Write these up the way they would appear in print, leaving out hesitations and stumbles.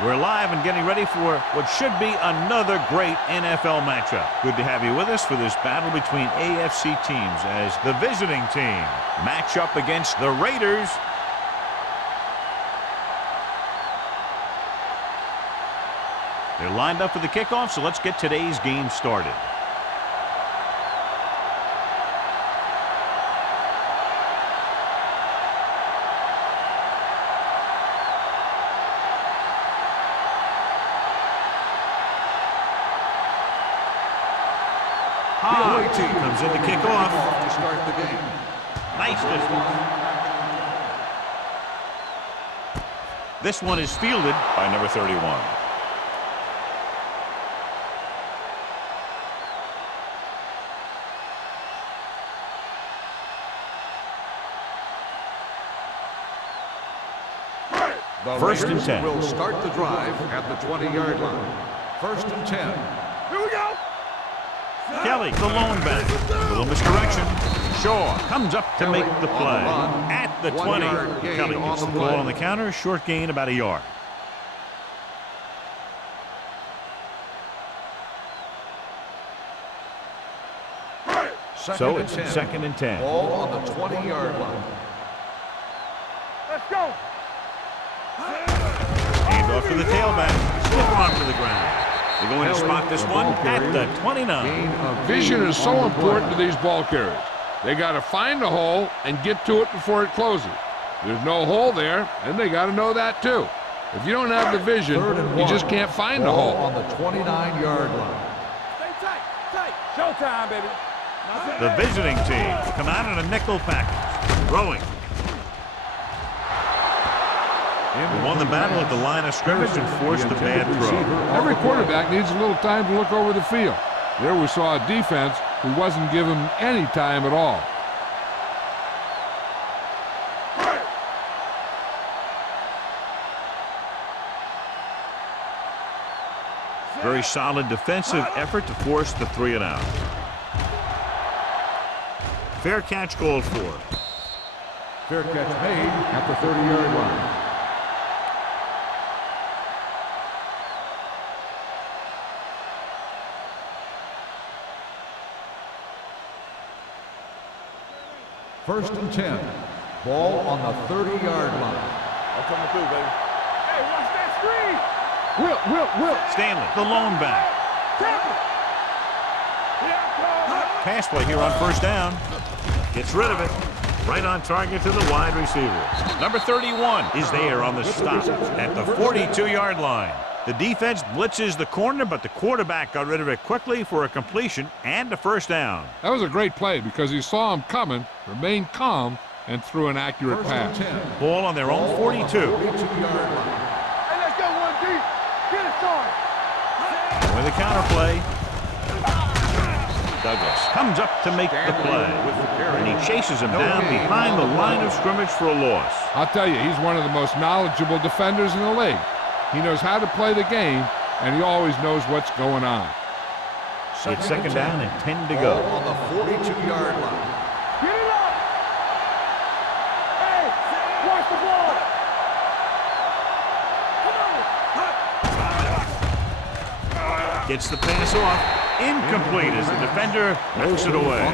We're live and getting ready for what should be another great NFL matchup. Good to have you with us for this battle between AFC teams as the visiting team match up against the Raiders. They're lined up for the kickoff, so let's get today's game started. Comes in to kick off to start the game. Nice distance. This one is fielded by number 31. The First and Raiders 10. Will start the drive at the 20-yard line. First and 10. Here we go. Kelly, the lone back. A little misdirection. Shaw comes up to make the play at the 20. Kelly gets the ball on the counter. Short gain, about a yard. So it's second and 10. Ball on the 20-yard line. Let's go. Hand off to the tailback. Slip on to the ground. They're going to spot this one at the 29. Vision is so important to these ball carriers. They got to find the hole and get to it before it closes. There's no hole there, and they got to know that too. If you don't have the vision, you just can't find the hole. On the 29-yard line. Stay tight, tight. Showtime, baby. The visiting team come out in a nickel package. Throwing. They won the battle at the line of scrimmage and forced the bad throw. Every quarterback needs a little time to look over the field. There we saw a defense who wasn't given any time at all. Very solid defensive effort to force the 3-and-out. Fair catch called for. Fair catch made at the 30-yard line. First and 10. Ball on the 30-yard line. I'm coming through, baby. Hey, watch that screen. Will. Stanley, the lone back. Pass play here on first down. Gets rid of it. Right on target to the wide receiver. Number 31 is there on the stop at the 42-yard line. The defense blitzes the corner, but the quarterback got rid of it quickly for a completion and a first down. That was a great play because he saw him coming, remained calm, and threw an accurate pass. Ball on their own 42. 42-yard line. Hey, let's go, 1D. Get it started. With a counter play. Douglas comes up to make the play, and he chases him down behind the line of scrimmage for a loss. I'll tell you, he's one of the most knowledgeable defenders in the league. He knows how to play the game, and he always knows what's going on. It's second down and 10 to go. On the 42-yard line. Get it up. Hey, watch the ball. Come on. Gets the pass off. Incomplete as the defender knocks it away.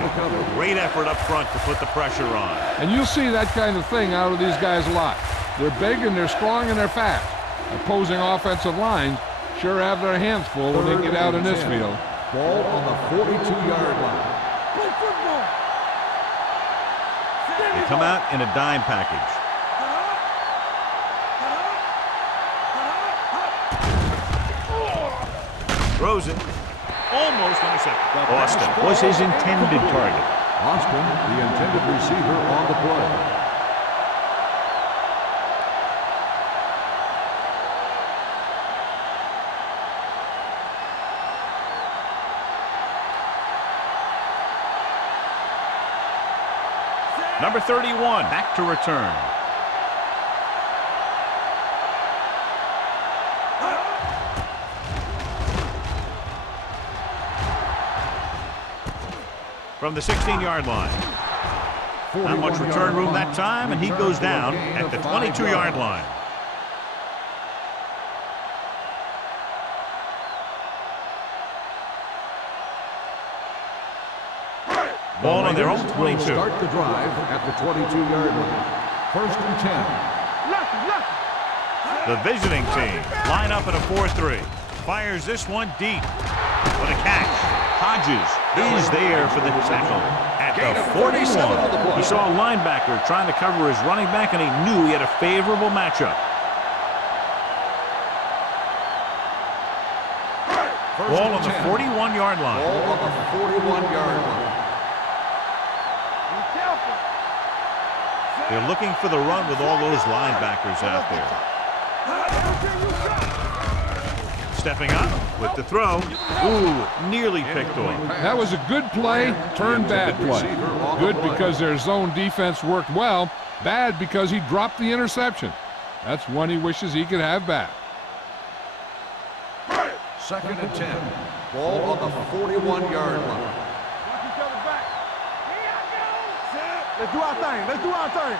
Great effort up front to put the pressure on. And you'll see that kind of thing out of these guys a lot. They're big and they're strong and they're fast. Opposing offensive lines sure have their hands full when they get out in this field. Ball on the 42-yard line. Play football. They come out in a dime package. Throws it. Almost intercepted. Austin was his intended target. Austin, the intended receiver on the play. Number 31 back to return. From the 16-yard line. Not much return room that time, and he goes down at the 22-yard line. Ball on their own Raiders will 22. start the drive at the 22-yard line. First and 10. The visiting team line up in a 4-3. Fires this one deep. What a catch. Hodges is there for the tackle at the 41. He saw a linebacker trying to cover his running back, and he knew he had a favorable matchup. Ball on the 41-yard line. Ball on the 41-yard line. They're looking for the run with all those linebackers out there. Stepping up with the throw. Ooh, nearly picked off. That was a good play, turned bad play. Good because their zone defense worked well. Bad because he dropped the interception. That's one he wishes he could have back. Second and 10. Ball on the 41-yard line. Let's do our thing. Let's do our thing.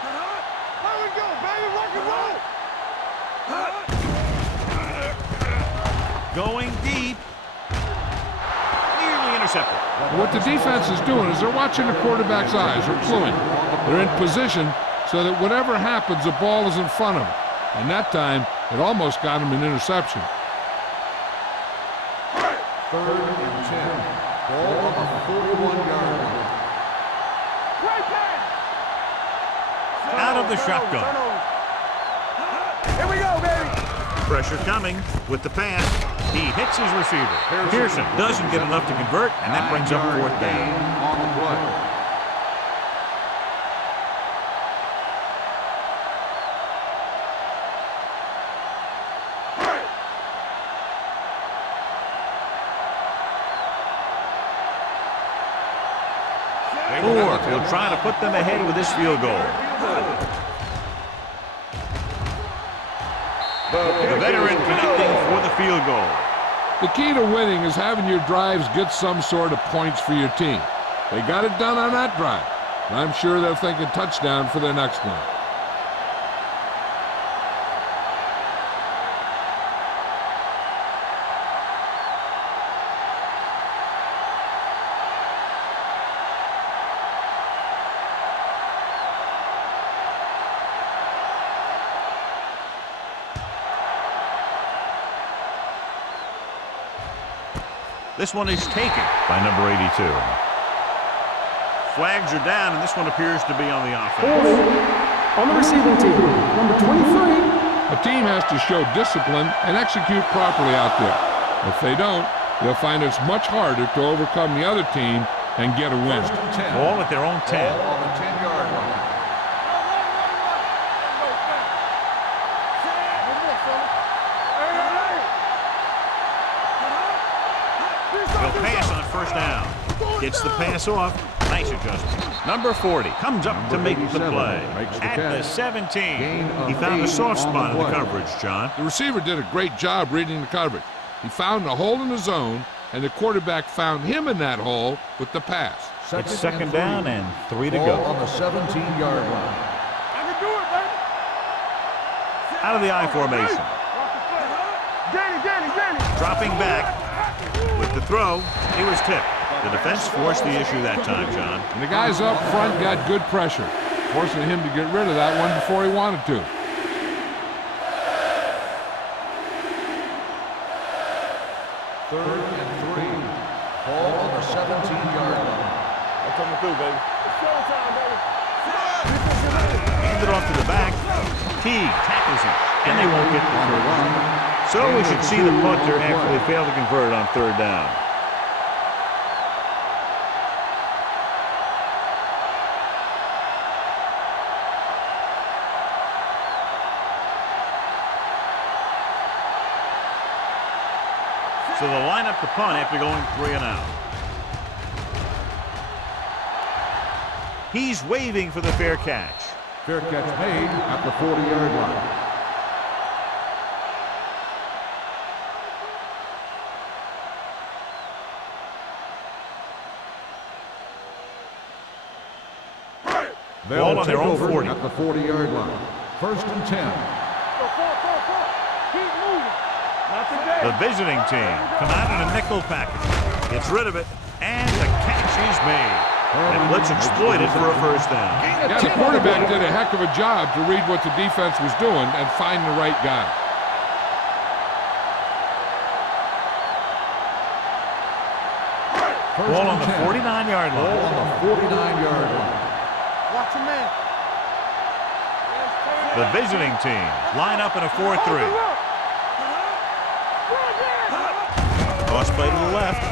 There we go, baby. Rock and roll. Going deep. Nearly intercepted. What the defense is doing is they're watching the quarterback's eyes. They're cluing. They're in position so that whatever happens, the ball is in front of them. And that time, it almost got him an interception. Third and 10. Ball on the 41-yard line. Out of the shotgun. Here we go, baby. Pressure coming with the pass. He hits his receiver. Pearson doesn't get enough to convert, and that brings up fourth down. On the play. Ford will try to put them ahead with this field goal. The veteran connecting for the field goal. The key to winning is having your drives get some sort of points for your team. They got it done on that drive. And I'm sure they're thinking touchdown for their next one. This one is taken by number 82. Flags are down, and this one appears to be on the offense. On the receiving team, number 23. A team has to show discipline and execute properly out there. If they don't, they'll find it's much harder to overcome the other team and get a win. Ball at their own 10. Ball on the 10-yard line. He'll pass on first down. Gets the pass off. Nice adjustment. Number 40 comes up to make the play. At the 17. He found a soft spot in the coverage, John. The receiver did a great job reading the coverage. He found a hole in the zone, and the quarterback found him in that hole with the pass. It's second down and 3 to Ball go. on the 17-yard line. I can do it, baby. Out of the I formation. Danny. Dropping back with the throw. He was tipped. The defense forced the issue that time, John. And the guys up front got good pressure, forcing him to get rid of that one before he wanted to. Third and 3. Ball on the 17-yard line. I'm coming through, baby. It's showtime, baby. Handed off to the back. Teague tackles him, and they won't get the first. So we should see the punter after they fail to convert on third down. So they'll line up the punt after going 3 and out. He's waving for the fair catch. Fair catch made at the 40-yard line. Ball on their own 40. At the 40-yard line. First and 10. Keep moving. Not today. The visiting team come out in a nickel package. Gets rid of it, and the catch is made. And blitz exploited for a first down. Yeah, the quarterback did a heck of a job to read what the defense was doing and find the right guy. Ball on the 49-yard line. Ball on the 49-yard line. Watch your man. The visiting team line up in a 4-3. Toss play to the left.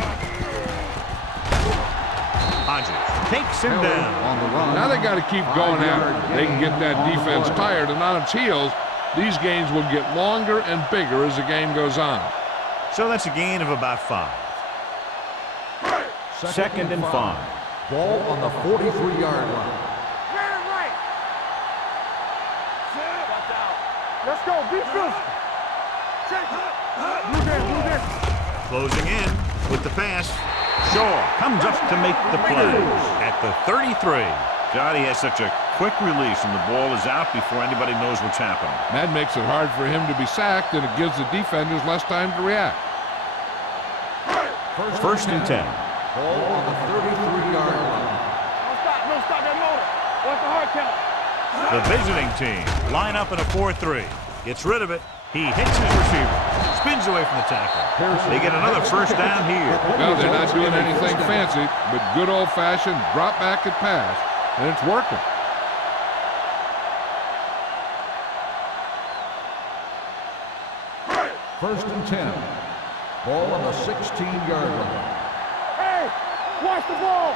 Hodges takes him down. On the run. Now they got to keep going at it. They can get that defense tired, and on its heels, these gains will get longer and bigger as the game goes on. So that's a gain of about 5. Second and 5. Ball on the 43-yard line. Right. Let's go. Be physical. Check. Move in. Closing in with the pass. Shaw comes up to make the play at the 33. Johnny has such a quick release, and the ball is out before anybody knows what's happening. That makes it hard for him to be sacked, and it gives the defenders less time to react. First and 10. Ball on the 33-yard line. No stop that motor. What's the hard count? The visiting team line up in a 4-3. Gets rid of it. He hits his receiver. Spins away from the tackle. They get another first down here. Well, they're not doing anything fancy, but good old-fashioned drop back and pass, and it's working. First and 10. Ball on the 16-yard line. Hey, watch the ball.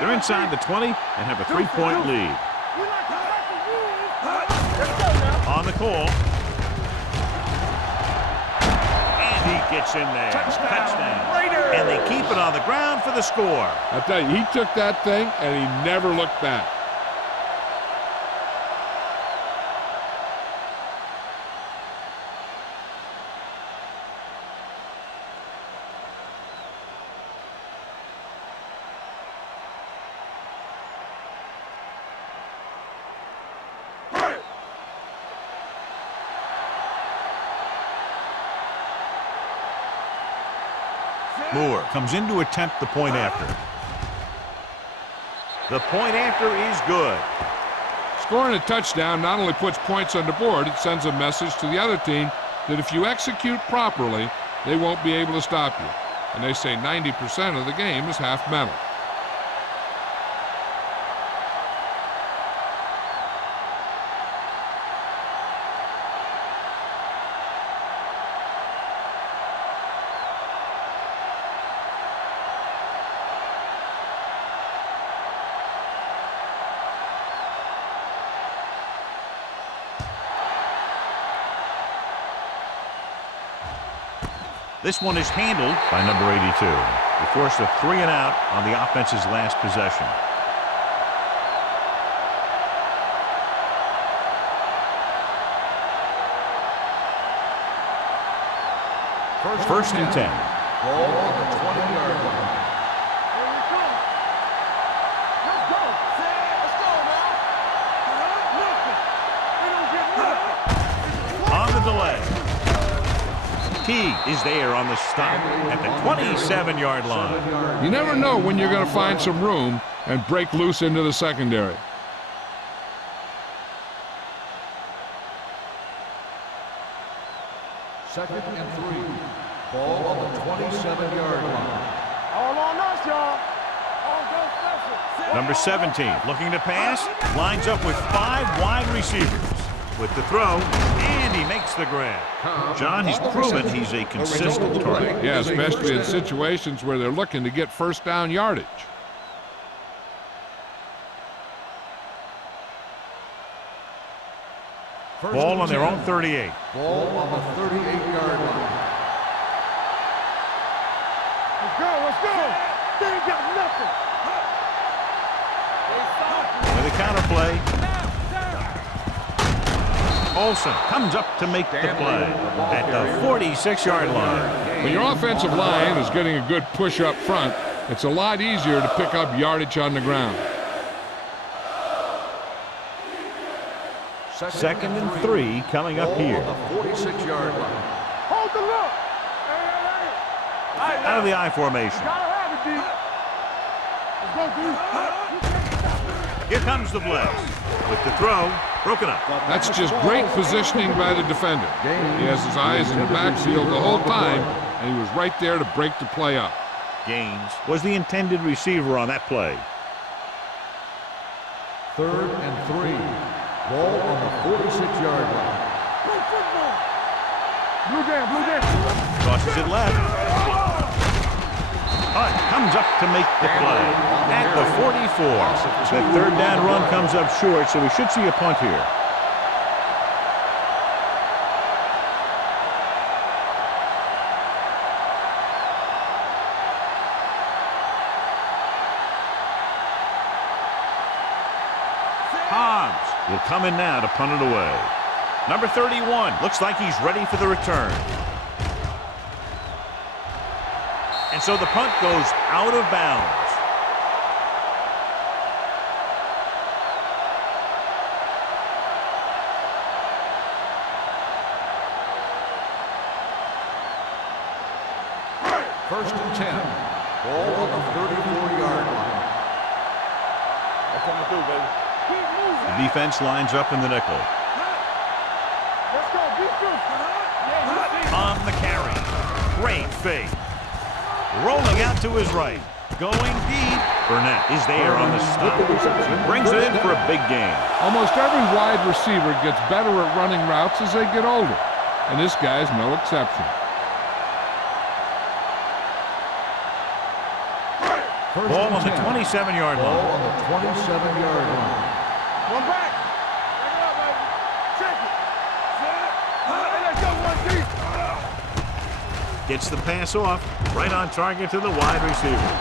They're inside the 20 and have a 3-point lead. Let's go now. On the call. And he gets in there. Touchdown. And they keep it on the ground for the score. I tell you, he took that thing, and he never looked back. Moore comes in to attempt the point after. The point after is good. Scoring a touchdown not only puts points on the board, it sends a message to the other team that if you execute properly, they won't be able to stop you. And they say 90% of the game is half mental. This one is handled by number 82. They forced a 3-and-out on the offense's last possession. First and 10. Ball on the 20-yard line. Here we come. Let's go. Let's go, man. Nothing. We don't get nothing. On the delay. He is there on the stop at the 27-yard line. You never know when you're going to find some room and break loose into the secondary. Second and 3. Ball on the 27-yard line. All on us, y'all. All go special. Number 17 looking to pass. Lines up with 5 wide receivers. With the throw, and he makes the grab. John, he's proven he's a consistent target. Yeah, especially in situations where they're looking to get first down yardage. Ball on their own 38. Ball on the 38-yard line. Let's go. They ain't got nothing. With a counterplay. Olsen comes up to make the play at the 46-yard line. When your offensive line is getting a good push up front, it's a lot easier to pick up yardage on the ground. Second and 3 coming up here. The 46-yard line. Hold the look. Hey. Out of the I formation. Gotta have it, D. Here comes the blitz. With the throw, broken up. That's just great positioning by the defender. He has his eyes in the backfield the whole time, and he was right there to break the play up. Gaines was the intended receiver on that play. 3rd and 3. Ball on the 46-yard line. Blue jam. Tosses it left. Hunt comes up to make the play at the 44. The 3rd down run comes up short, so we should see a punt here. Hobbs will come in now to punt it away. Number 31 looks like he's ready for the return. And so the punt goes out of bounds. First and 10. Ball on the 34-yard line. That's coming through, baby. The defense lines up in the nickel. Let's go, defense. On the carry. Great fake. Rolling out to his right. Going deep. Burnett is there on the stop. Brings it in for a big gain. Almost every wide receiver gets better at running routes as they get older, and this guy's no exception. Ball on the 27-yard Ball line. on the 27-yard line. One back. Back it up, baby. Check it. Hey, let's go, one deep. Gets the pass off. Right on target to the wide receiver.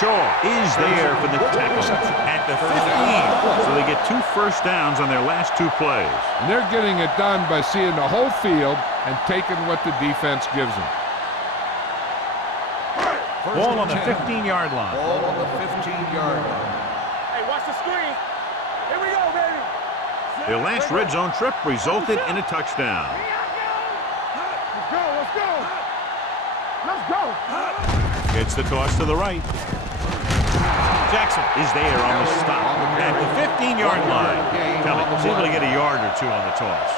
Shaw is there for the tackle at the 15. So they get 2 first downs on their last 2 plays. And they're getting it done by seeing the whole field and taking what the defense gives them. Ball on the 15-yard line. Ball on the 15-yard line. Hey, watch the screen. Here we go, baby. Their last red zone trip resulted in a touchdown. Let's go, let's go. Let's go. Gets the toss to the right. Jackson is there on the stop at the 15-yard line. Tell me, is able to get a yard or 2 on the toss.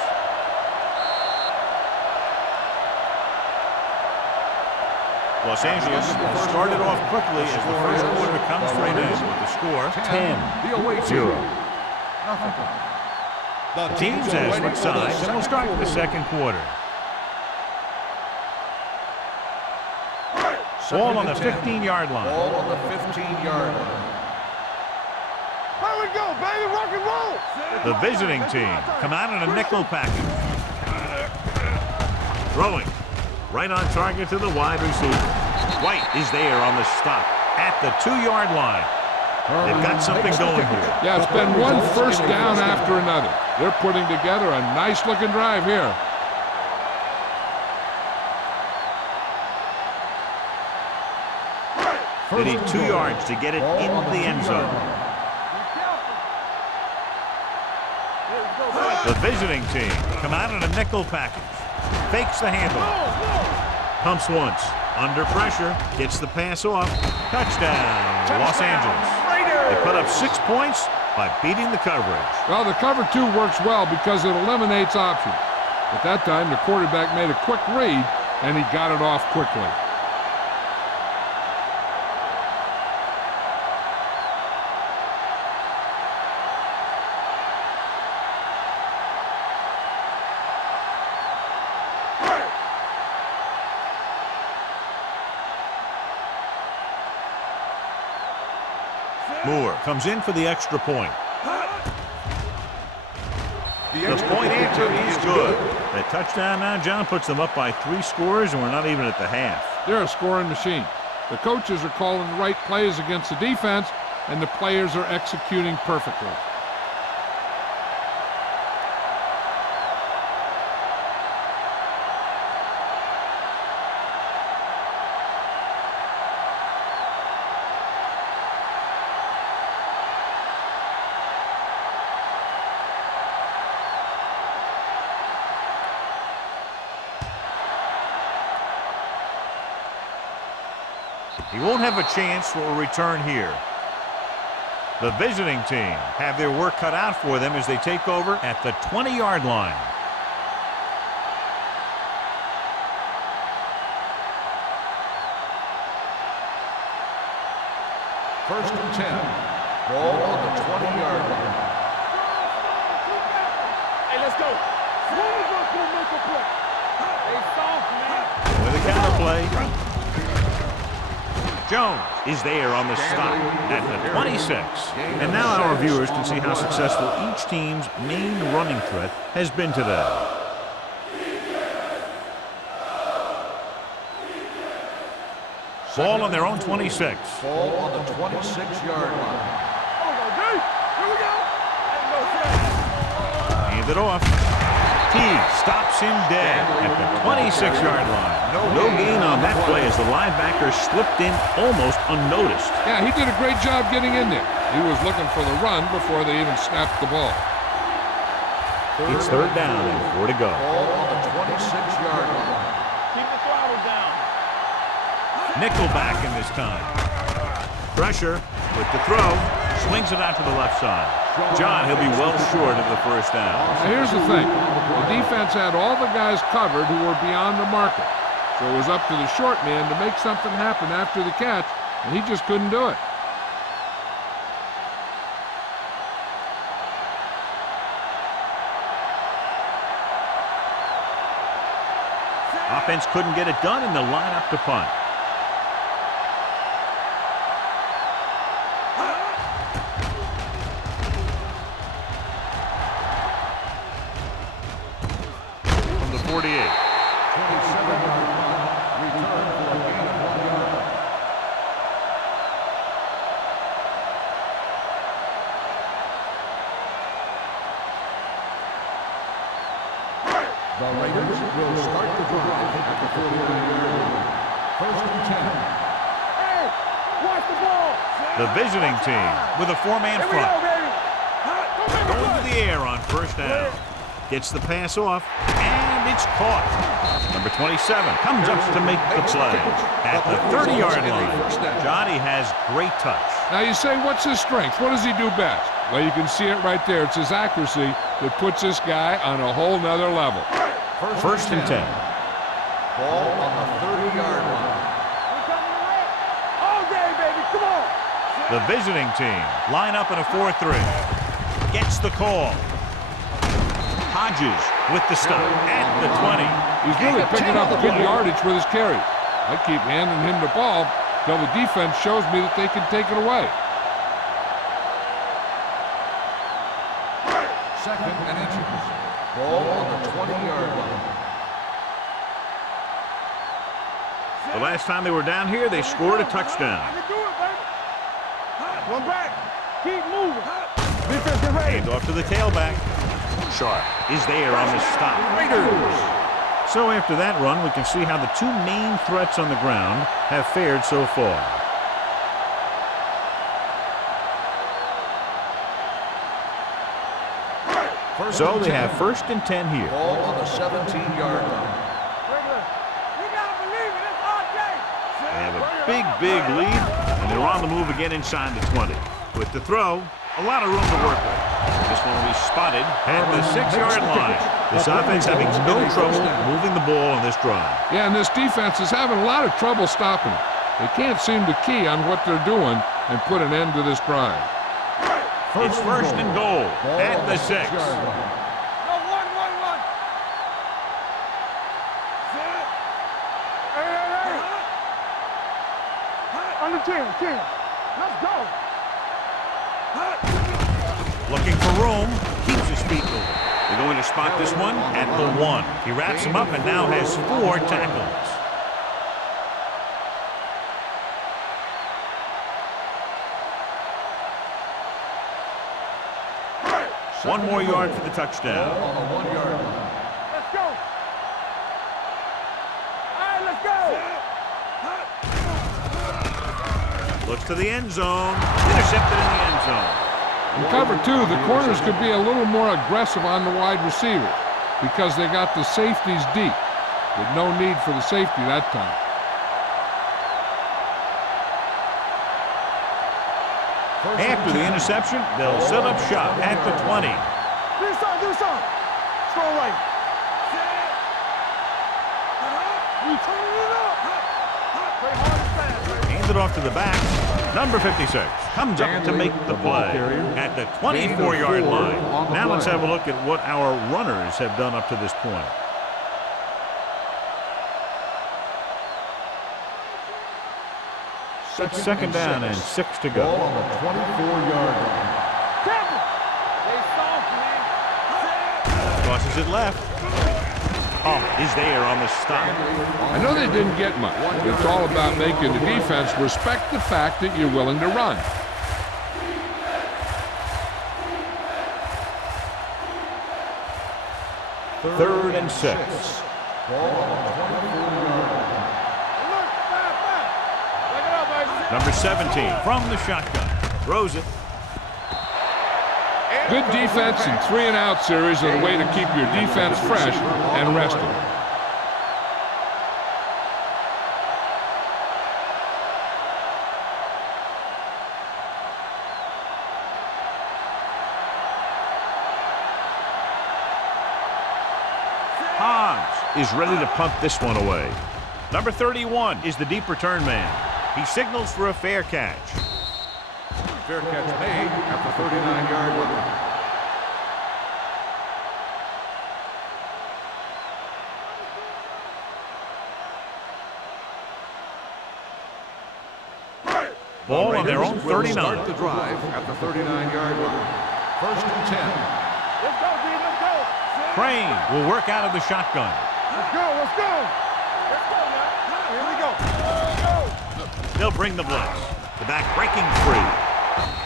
Los Angeles started off quickly as the first quarter comes to an end with the score 10-0. The teams have switched sides and will start the second quarter. Ball on the 15-yard line. Ball on the 15-yard line. There we go, baby. Rock and roll. The visiting team come out in a nickel package. Throwing. Right on target to the wide receiver. White is there on the stop at the 2-yard line. They've got something going here. Yeah, it's been one first down after another. They're putting together a nice-looking drive here. They need 2 yards to get it into the end zone. The visiting team come out in a nickel package. Fakes the handoff. Pumps once. Under pressure. Gets the pass off. Touchdown, Los Angeles. They put up 6 points by beating the coverage. Well, the cover 2 works well because it eliminates options. At that time, the quarterback made a quick read, and he got it off quickly. Moore comes in for the extra point. The point answer is good. That touchdown now, John, puts them up by 3 scores, and we're not even at the half. They're a scoring machine. The coaches are calling the right plays against the defense, and the players are executing perfectly. He won't have a chance for a return here. The visiting team have their work cut out for them as they take over at the 20-yard line. First and 10. Ball on the 20-yard line. Hey, let's go. Who's going to make a play? Hey, soft, man. With a counter play. Jones is there on the stop at the 26. And now our viewers can see how successful each team's main running threat has been today. Ball on their own 26. Ball on the 26-yard line. Here we go. Hand it off. He stops him dead at the 26-yard line. No gain on that play as the linebacker slipped in almost unnoticed. Yeah, he did a great job getting in there. He was looking for the run before they even snapped the ball. It's third down and 4 to go. Ball on the 26-yard line. Keep the throttle down. Nickel back in this time. Pressure with the throw. Swings it out to the left side. John, he'll be well short of the first down. Now here's the thing. The defense had all the guys covered who were beyond the marker. So it was up to the short man to make something happen after the catch, and he just couldn't do it. Offense couldn't get it done in the lineup to punt. From the 48. 27-yard punt. Return for a gain of 1 yard. The Raiders will start the drive at the 41-yard line. First and 10. Hey, watch the ball. The visiting team with a four-man Here we go, front. baby. Going to the air on first down. Gets the pass off, and it's caught. Number 27 comes up to make the play at the 30-yard line. Johnny has great touch. Now you say, what's his strength? What does he do best? Well, you can see it right there. It's his accuracy that puts this guy on a whole nother level. First and 10. Ball on the 30-yard line. All day, baby. Come on. The visiting team line up in a 4-3. Gets the call. Hodges with the stop at the 20. He's really picking up good yardage with his carries. I keep handing him the ball till the defense shows me that they can take it away. Second and inches. Ball on the 20-yard line. The last time they were down here, they scored a touchdown. You can do it, baby. One back. Keep moving. Defense, get ready. Hand off to the tailback. Sharp is there on the stop. Raiders. So after that run, we can see how the two main threats on the ground have fared so far. So they have first and 10 here. Ball on the 17-yard line. You gotta believe it. It's all day. They have a big lead, and they're on the move again inside the 20. With the throw, a lot of room to work with. This one will be spotted at the 6-yard line. This offense having no trouble moving the ball on this drive. Yeah, and this defense is having a lot of trouble stopping it. They can't seem to key on what they're doing and put an end to this drive. It's first and goal at the 6. No, one. Hey. Under 10. Let's go. Looking for room, keeps his feet moving. They're going to spot this one at the 1. He wraps him up and now has 4 tackles. One more yard for the touchdown. On the 1-yard line. Let's go. All right, let's go. Looks to the end zone. Intercepted in the end zone. In cover 2, the corners could be a little more aggressive on the wide receiver because they got the safeties deep, with no need for the safety that time. After the interception, they'll set up shop at the 20. Do something. Strong right. We turn it up. Play hard and fast, baby. Hands it off to the back. Number 56 comes up to make the play at the 24-yard line. Now let's have a look at what our runners have done up to this point. Second down and 6 to go. Ball on the 24-yard line. Crosses it left. Is there on the stop. I know they didn't get much. It's all about making the defense respect the fact that you're willing to run. Third and 6. Ball on the 24-yard line. Number 17 from the shotgun. Throws it. Good defense and 3-and-out series are the way to keep your defense fresh and rested. Is ready to punt this one away. Number 31 is the deep return man. He signals for a fair catch. Fair catch made at the 39-yard line. Ball on their own 39. Start the drive at the 39-yard line. First and 10. Let's go, D. Let's go. Crane will work out of the shotgun. Let's go now. Here we go. They'll bring the blitz. The back breaking free.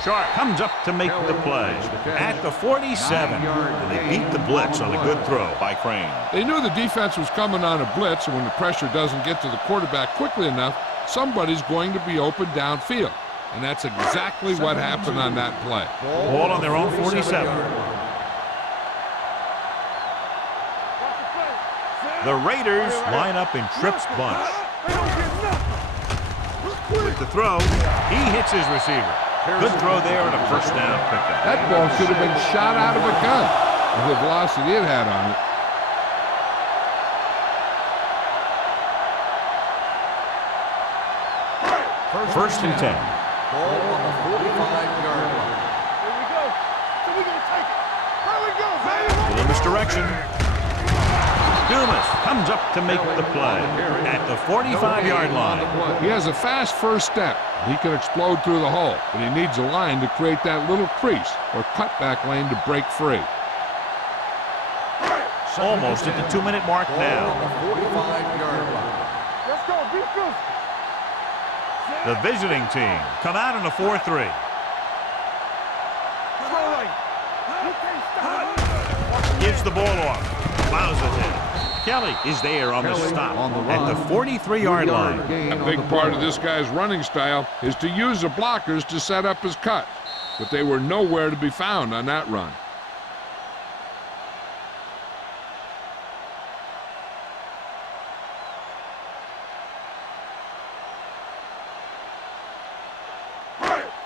Sharp comes up to make the play at the 47. And they beat the blitz on a good throw by Crane. They knew the defense was coming on a blitz, and when the pressure doesn't get to the quarterback quickly enough, somebody's going to be open downfield. And that's exactly what happened on that play. Ball on their own 47. The Raiders line up in trips bunch. With the throw, he hits his receiver. Good throw there and a first down pickup. That ball should have been shot out of a gun with the velocity it had on it. First and 10. Ball on the 45-yard line. Here we go. So we're going to take it. Here we go, baby. Little misdirection. Dumas comes up to make the play at the 45-yard line. He has a fast first step. He can explode through the hole, but he needs a line to create that little crease or cutback lane to break free. Almost at the 2-minute mark now. On the 45-yard line. Let's go. Defense. The visiting team come out in a 4-3. Strong right. You can't stop. Gives the ball off. Plows ahead. Kelly is there on the stop at the 43-yard line. A big part of this guy's running style is to use the blockers to set up his cut, but they were nowhere to be found on that run.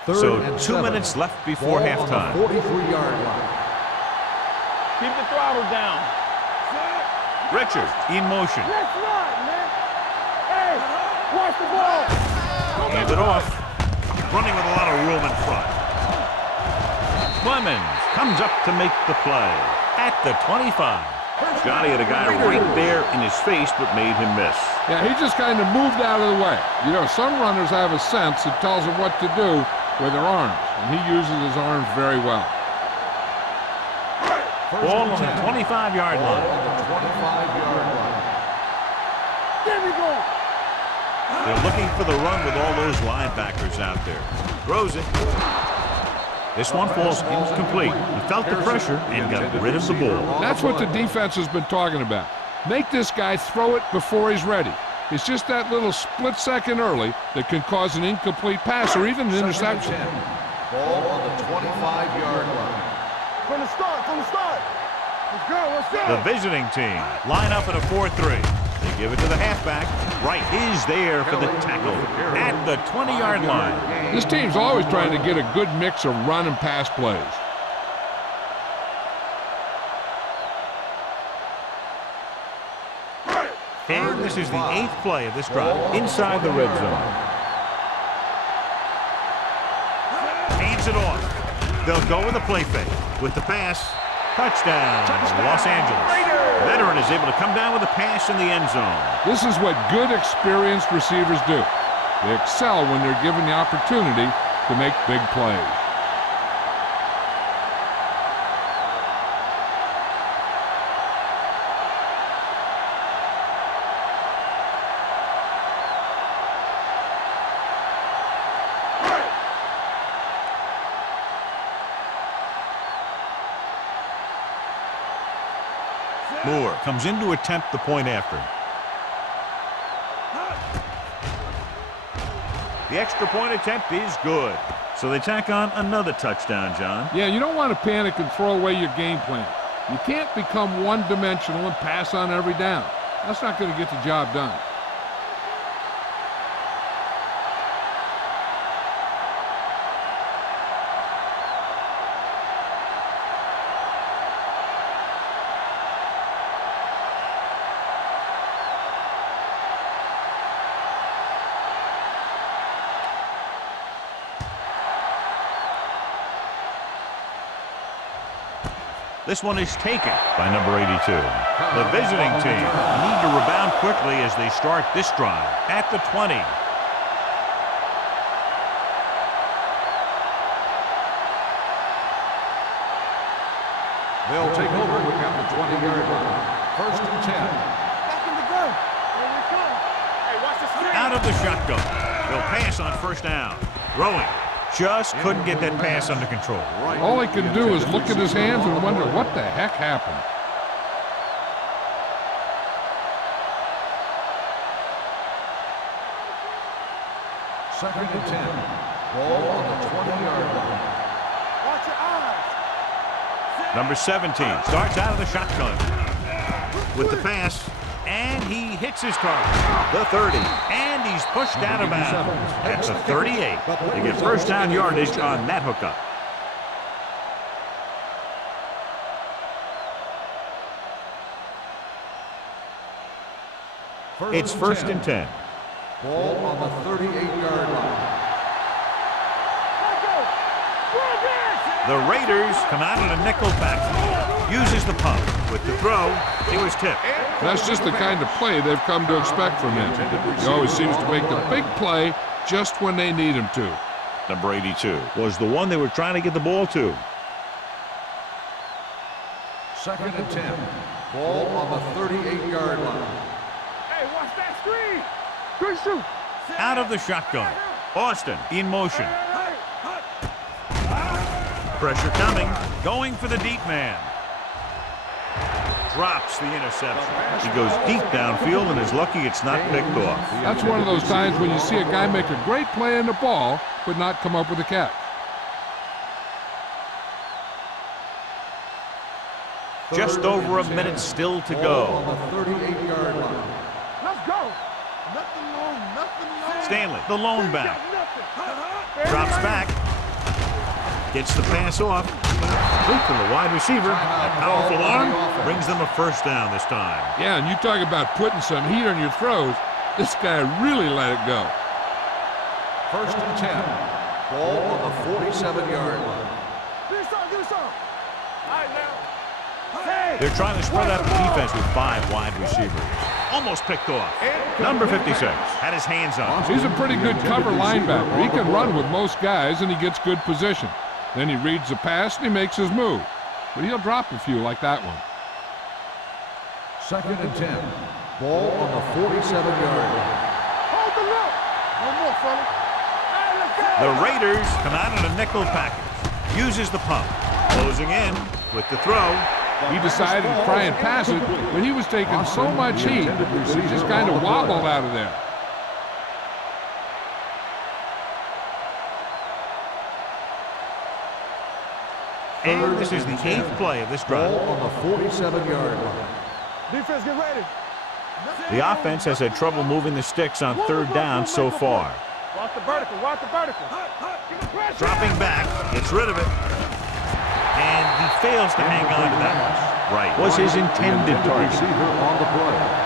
So 2 minutes left before halftime. 43-yard line. Keep the throttle down. Richard in motion. Let's run, man. Hey, watch the ball. Hand it off. Running with a lot of room in front. Clemens comes up to make the play at the 25. Johnny had a guy right there in his face but made him miss. Yeah, he just kind of moved out of the way. You know, some runners have a sense that tells them what to do with their arms, and he uses his arms very well. Ball on the 25-yard line. On the 25-yard line. There we go. They're looking for the run with all those linebackers out there. Throws it. This one falls incomplete. He felt the pressure and got rid of the ball. That's what the defense has been talking about. Make this guy throw it before he's ready. It's just that little split second early that can cause an incomplete pass or even an interception. Ball on the 25-yard line. From the start. Let's go. The visiting team line up at a 4-3. They give it to the halfback. Wright is there for the tackle at the 20-yard line. This team's always trying to get a good mix of run and pass plays. And this is the 8th play of this drive inside the red zone. Hands it off. They'll go with a play fake. With the pass, touchdown, Los Angeles. The veteran is able to come down with a pass in the end zone. This is what good, experienced receivers do. They excel when they're given the opportunity to make big plays. Moore comes in to attempt the point after. The extra point attempt is good. So they tack on another touchdown, John. Yeah, you don't want to panic and throw away your game plan. You can't become one-dimensional and pass on every down. That's not going to get the job done. This one is taken by number 82. The visiting team need to rebound quickly as they start this drive at the 20. They'll take over at the 20-yard line. 1st and 10. Back in the gun. Here we come. Hey, watch the screen. Out of the shotgun. They'll pass on 1st down. Throwing. Just couldn't get that pass under control. All he can do is look at his hands and wonder what the heck happened. Second and 10. Ball on the 20-yard line. Watch your eyes. Number 17 starts out of the shotgun with the pass, and he hits his target. The 30, and he's pushed out of bounds at the 38. They get 1st down yardage on that hookup. It's 1st and 10. Ball on the 38-yard line. The Raiders come out in a nickel package. Uses the pump. With the throw, he was tipped. That's just the kind of play they've come to expect from him. He always seems to make the big play just when they need him to. Number 82 was the one they were trying to get the ball to. 2nd and 10. Ball on the 38-yard line. Hey, watch that screen. Good shoot. Out of the shotgun. Austin in motion. Pressure coming. Going for the deep man. Drops the interception. He goes deep downfield and is lucky it's not picked off. That's one of those times when you see a guy make a great play on the ball, but not come up with a catch. Just over a minute still to go. On the 38-yard line. Let's go. Nothing long, nothing long. Stanley, the lone back. Nothing. Drops back. Gets the pass off. Complete to the wide receiver. That powerful arm brings them a 1st down this time. Yeah, and you talk about putting some heat on your throws. This guy really let it go. 1st and 10. Ball on the 47-yard line. Do something. All right, now. Hey. They're trying to spread out the defense with 5 wide receivers. Almost picked off. Number 56 had his hands on. He's a pretty good cover linebacker. He can run with most guys, and he gets good position. Then he reads the pass, and he makes his move. But he'll drop a few like that one. 2nd and 10. Ball on the 47-yard line. Hold the look. One more, fella. Hey, let's go. The Raiders come out in a nickel package. Uses the pump. Closing in with the throw. He decided to try and pass it, but he was taking so much heat that he just kind of wobbled out of there. And this is the 8th play of this drive. Ball on the 47-yard line. Defense, get ready. The offense has had trouble moving the sticks on third down so far. Watch the vertical. Watch the vertical. Dropping back, gets rid of it. And he fails to hang on to that one. Right. Was his intended target. Receiver on the play.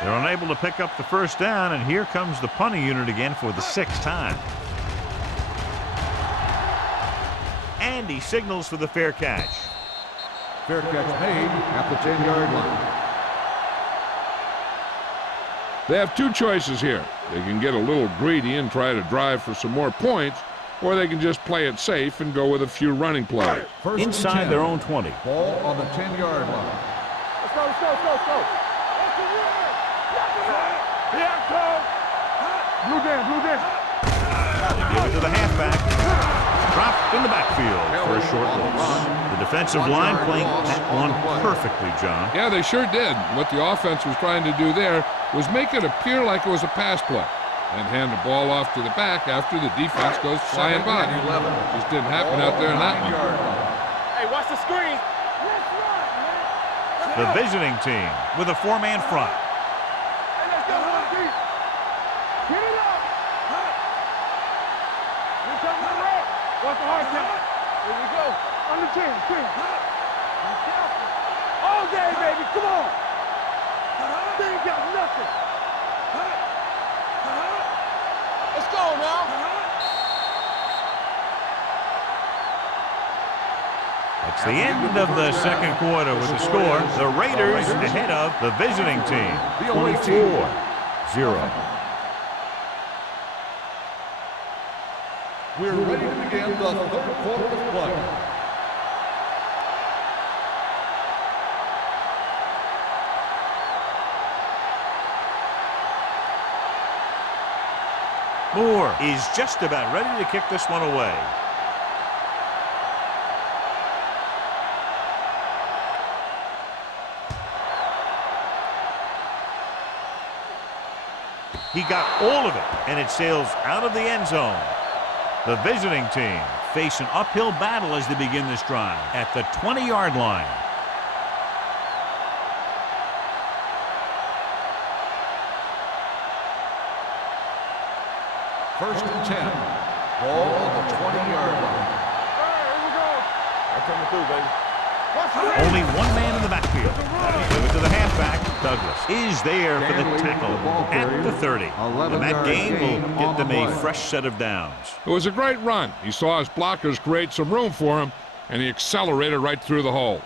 They're unable to pick up the first down, and here comes the punting unit again for the 6th time. And he signals for the fair catch. Fair catch made at the 10-yard line. They have two choices here. They can get a little greedy and try to drive for some more points, or they can just play it safe and go with a few running plays. Inside their own 20. Ball on the 10-yard line. Let's go, let's go, let's go, let's go. Blue down, blue down. They give it to the halfback. Dropped in the backfield for a short loss. The defensive line playing that one perfectly, John. Yeah, they sure did. What the offense was trying to do there was make it appear like it was a pass play and hand the ball off to the back after the defense goes flying by. Just didn't happen out there in that one. Hey, watch the screen. The visiting team with a 4-man front. Hey, let's go, Monkey. Get it up. We're coming to the right. Watch the hard count. Here we go. On the 10. All day, baby. Come on. They ain't got nothing. Let's go now. It's the end of the second quarter with the score. The Raiders ahead of the visiting team, 24-0. We're ready to begin the third quarter of play. Moore is just about ready to kick this one away. He got all of it, and it sails out of the end zone. The visiting team face an uphill battle as they begin this drive at the 20-yard line. First and 10. Ball on the 20-yard line. Here we go. I'm coming through, baby. Only one man in the backfield. Give it to the halfback. Douglas is there for the tackle at the 30. And that gain will get them a fresh set of downs. It was a great run. He saw his blockers create some room for him, and he accelerated right through the hole.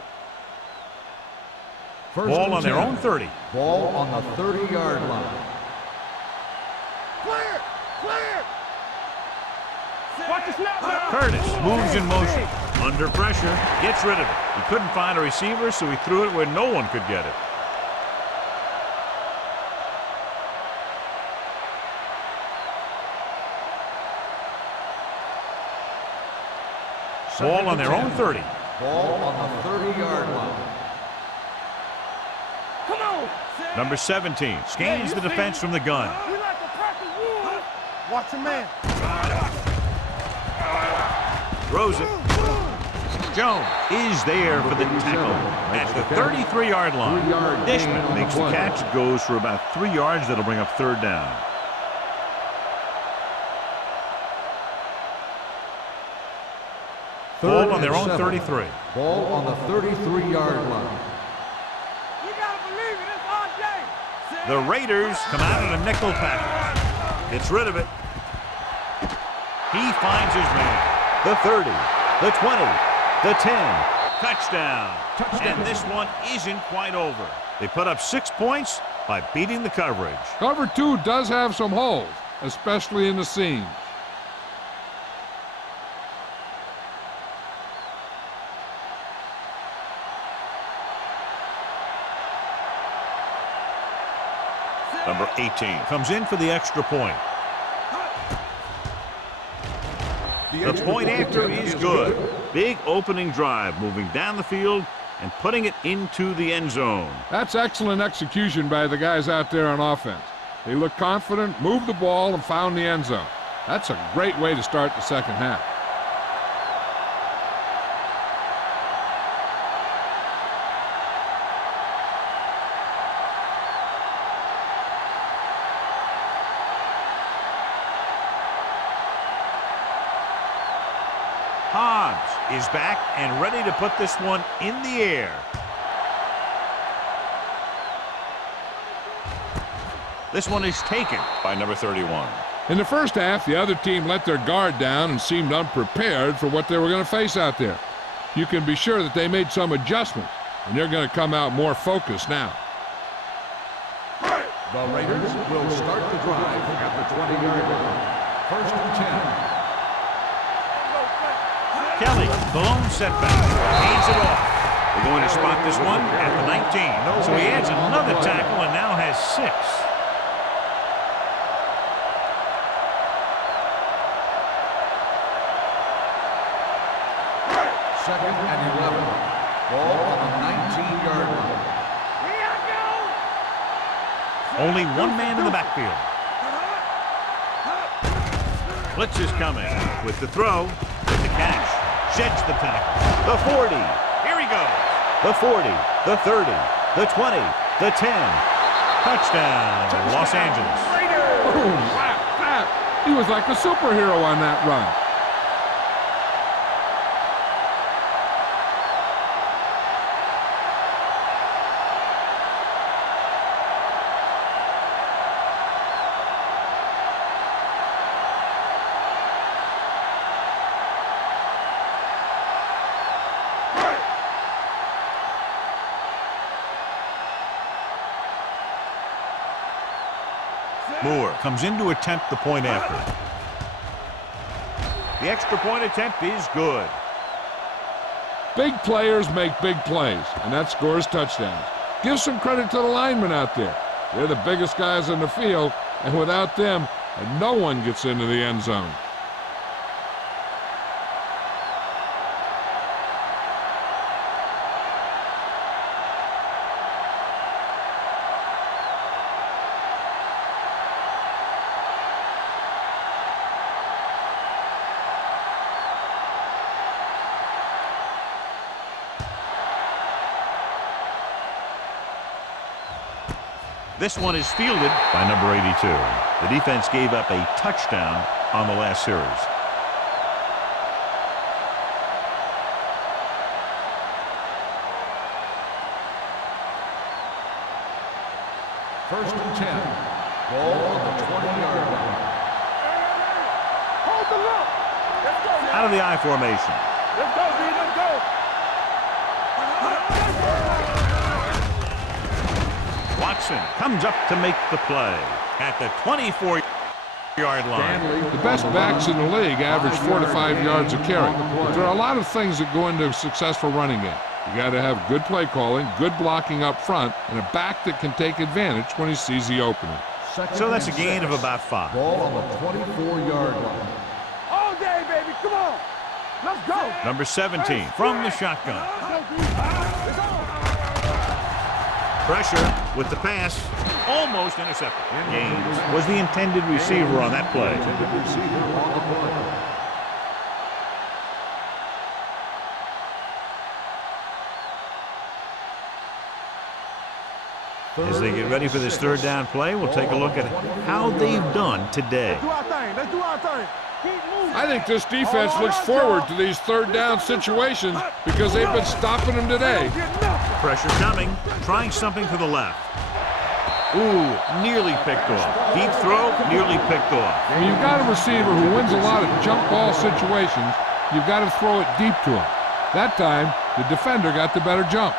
Ball on their own 30. Ball on the 30-yard line. Clear. Watch the snap now. Curtis moves in motion. Under pressure, gets rid of it. He couldn't find a receiver, so he threw it where no one could get it. Ball on their own 30. Ball on the 30-yard line. Come on. Number 17 scans the defense from the gun. We like to practice wood. Watch the man. Throws it. Jones is there for the tackle at the 33-yard line. Dishman makes the catch, goes for about 3 yards. That'll bring up third down. Ball on their own 33. Ball on the 33-yard line. You gotta believe it. It's our day. The Raiders come out in a nickel package. Gets rid of it. He finds his man. The 30, the 20, the 10. Touchdown. And this one isn't quite over. They put up 6 points by beating the coverage. Cover 2 does have some holes, especially in the seams. Number 18 comes in for the extra point. The point after is good. Big opening drive moving down the field and putting it into the end zone. That's excellent execution by the guys out there on offense. They looked confident, moved the ball, and found the end zone. That's a great way to start the second half. Hobbs is back and ready to put this one in the air. This one is taken by number 31. In the first half, the other team let their guard down and seemed unprepared for what they were going to face out there. You can be sure that they made some adjustments, and they're going to come out more focused now. The Raiders will start the drive at the 20-yard line. First and 10. Kelly, the lone setback, hands it off. They're going to spot this one at the 19. So he adds another tackle and now has 6. Second and 11. Ball on the 19-yard line. Only one man in the backfield. Blitz is coming with the throw, with the catch. Sheds the tackle. The 40. Here he goes. The 40, the 30, the 20, the 10. Touchdown, Los Angeles. Oh, wow. He was like a superhero on that run. Moore comes in to attempt the point after. The extra point attempt is good. Big players make big plays, and that scores touchdowns. Give some credit to the linemen out there. They're the biggest guys in the field, and without them, no one gets into the end zone. This one is fielded by number 82. The defense gave up a touchdown on the last series. First and 10. Ball on the 20-yard line. Hold the look. Let's go. Out of the I formation. Let's go, B. Let's go. Watson comes up to make the play at the 24-yard line. The best backs in the league average 4 to 5 yards a carry. But there are a lot of things that go into a successful running game. You got to have good play calling, good blocking up front, and a back that can take advantage when he sees the opening. So that's a gain of about 5. Ball on the 24-yard line. All day, baby. Come on. Let's go. Number 17 from the shotgun. Pressure with the pass. Almost intercepted. Gaines was the intended receiver on that play. As they get ready for this third down play, we'll take a look at how they've done today. Do our thing. Let's do our thing. Keep moving. I think this defense looks forward to these third down situations because they've been stopping them today. Pressure coming, trying something to the left. Ooh, nearly picked off. Deep throw, nearly picked off. When you've got a receiver who wins a lot of jump ball situations, you've got to throw it deep to him. That time, the defender got the better jump.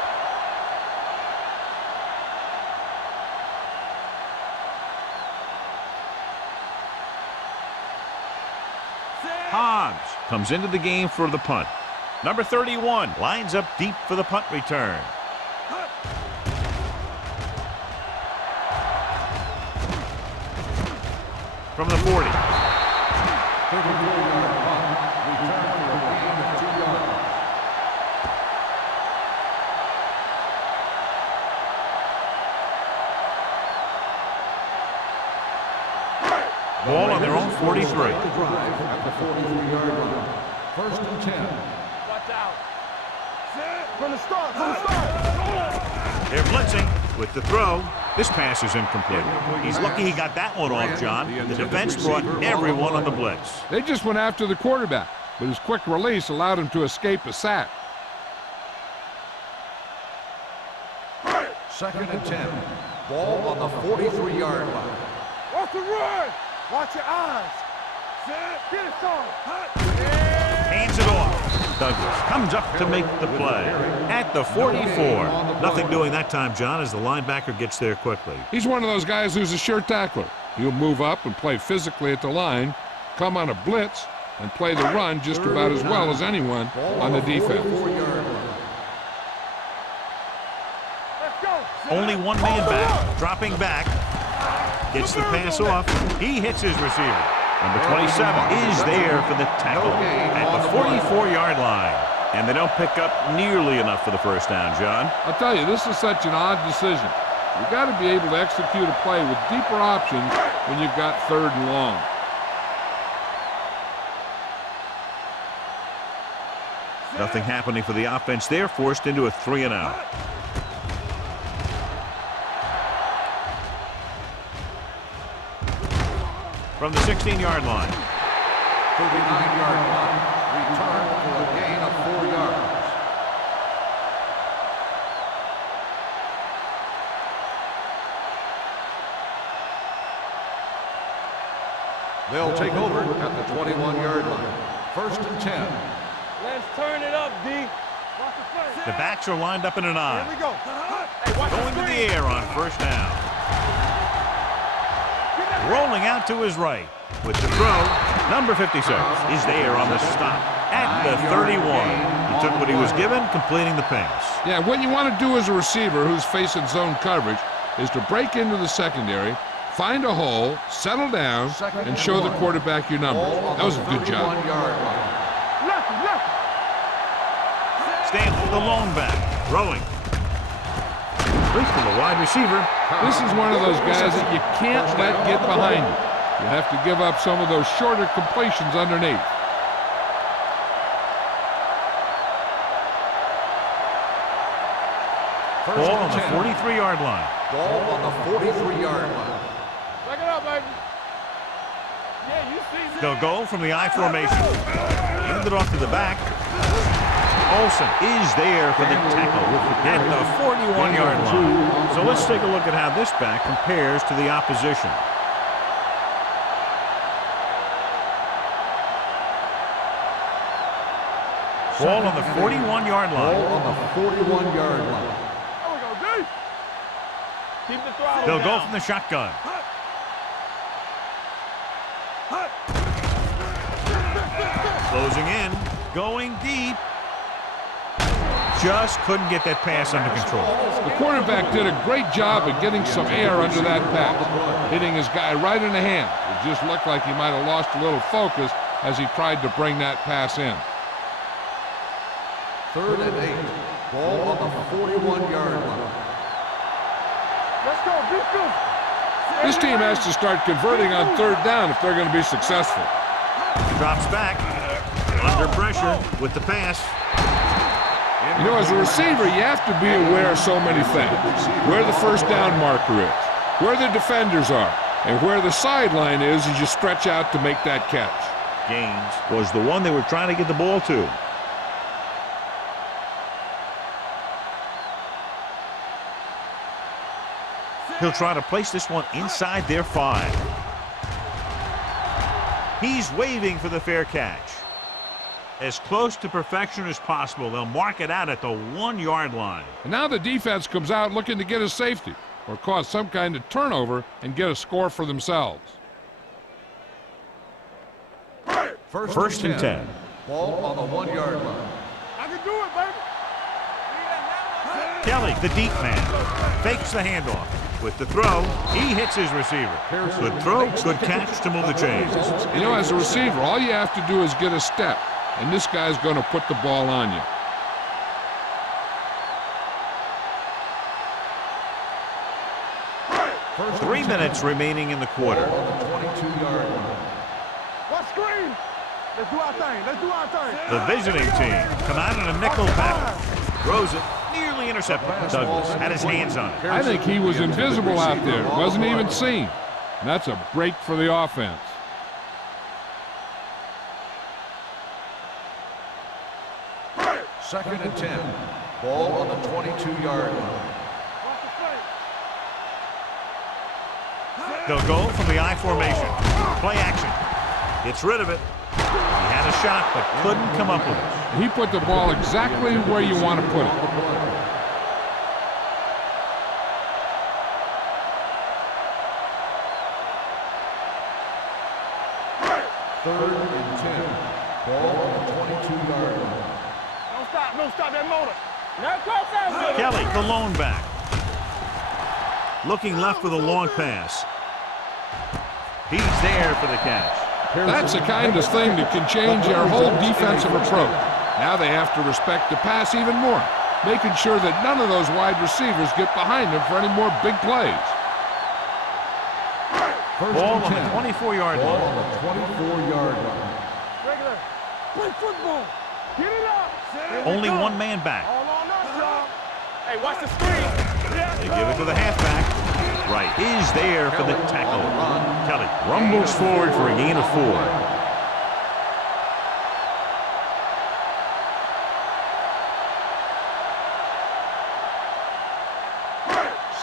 Hobbs comes into the game for the punt. Number 31 lines up deep for the punt return. From the 40. 34-yard punt. Return for a gain of 2 yards. 2 43. Drive at the 43-yard line. First and 10. Watch out. From the start, from the start. They're blitzing with the throw. This pass is incomplete. He's lucky he got that one off, John. The defense brought everyone on the blitz. They just went after the quarterback, but his quick release allowed him to escape a sack. Second and 10. Ball on the 43-yard line. Watch the run. Watch your eyes. Get it, son. Hands it off. Douglas comes up to make the play at the 44. Nothing doing that time, John, as the linebacker gets there quickly. He's one of those guys who's a sure tackler. He'll move up and play physically at the line, come on a blitz, and play the run just about as well as anyone on the defense. Only one man back, dropping back, gets the pass off. He hits his receiver. Number 27 is there for the tackle at the 44-yard line. And they don't pick up nearly enough for the first down, John. I'll tell you, this is such an odd decision. You've got to be able to execute a play with deeper options when you've got third and long. Nothing happening for the offense there, forced into a 3-and-out. From the 16-yard line. 39-yard line. Return for a gain of 4 yards. They'll take over at the 21-yard line. First and 10. Let's turn it up, D. Watch the front. The backs are lined up in an eye. Here we go. Hey, watch Going to the air on first down. Rolling out to his right with the throw. Number 56 is there on the stop at the 31. He took what he was given, completing the pass. Yeah, what you want to do as a receiver who's facing zone coverage is to break into the secondary, find a hole, settle down, and show the quarterback your number. That was a good job. Stanley, the lone back, throwing. Complete to the wide receiver. This is one of those guys that you can't let get behind you. You have to give up some of those shorter completions underneath. Ball on the 43-yard line. Ball on the 43-yard line. Check it out, baby. Yeah, you see that. They'll go from the I formation. Hand it off to the back. Olsen is there for the tackle at the 41-yard line. So let's take a look at how this back compares to the opposition. Ball on the 41-yard line. Ball on the 41-yard line. There we go, D. Keep the throttle They'll down. go from the shotgun. Closing in, going deep. Just couldn't get that pass under control. The quarterback did a great job of getting some air under that pass, hitting his guy right in the hand. It just looked like he might have lost a little focus as he tried to bring that pass in. Third and 8. Ball on the 41-yard line. Let's go, be good. This team has to start converting on third down if they're going to be successful. Drops back, under pressure with the pass. You know, as a receiver, you have to be aware of so many things. Where the first down marker is, where the defenders are, and where the sideline is as you stretch out to make that catch. Gaines was the one they were trying to get the ball to. He'll try to place this one inside their 5. He's waving for the fair catch. As close to perfection as possible. They'll mark it out at the 1-yard line. And now the defense comes out looking to get a safety or cause some kind of turnover and get a score for themselves. First and 10. Ball on the 1-yard line. I can do it, baby. Kelly, the deep man, fakes the handoff. With the throw, he hits his receiver. Good throw, good catch to move the chains. You know, as a receiver, all you have to do is get a step, and this guy's going to put the ball on you. First 3 minutes remaining in the quarter. Ball on the 22-yard line. screen. Let's do our thing. Let's do our thing. The visiting team come out in a nickel package. Throws it, nearly intercepted. Douglas had his hands on it. I think he was invisible out there. Wasn't even seen. And that's a break for the offense. Second and 10. Ball on the 22-yard line. They'll go from the I formation. Play action. Gets rid of it. He had a shot, but couldn't come up with it. He put the ball exactly where you want to put it. Third and 10. Ball on the 22-yard line. Don't stop that motor. Kelly, the lone back. Looking left with a long pass. He's there for the catch. That's the kind of thing that can change their whole defensive approach. Now they have to respect the pass even more, making sure that none of those wide receivers get behind them for any more big plays. Ball on the 24-yard Ball line. on the 24-yard line. Regular. Play football. Get it up. Only one man back. All on us, y'all. Hey, watch the screen. They give it to the halfback. Right, is there for the tackle. Kelly rumbles forward for a gain of 4.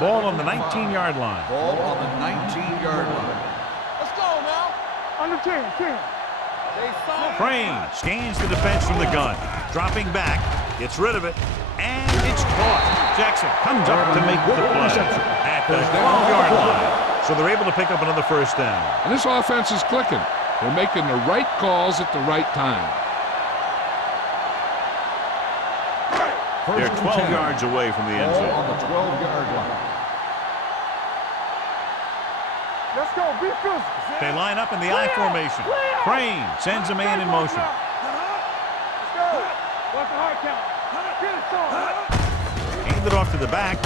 Ball on the 19-yard line. Ball on the 19-yard line. Let's go now. Under 10. Crane scans the defense from the gun. Dropping back, gets rid of it, and it's caught. Jackson comes up to make the play at the 12-yard line. So they're able to pick up another first down. And this offense is clicking. They're making the right calls at the right time. They're 12 yards away from the end Ball zone. on the 12-yard line. Let's go. Be physical. They line up in the I formation. Crane sends a man in motion. Let's go. Watch the hard count. Get it, son. Hand it off to the back.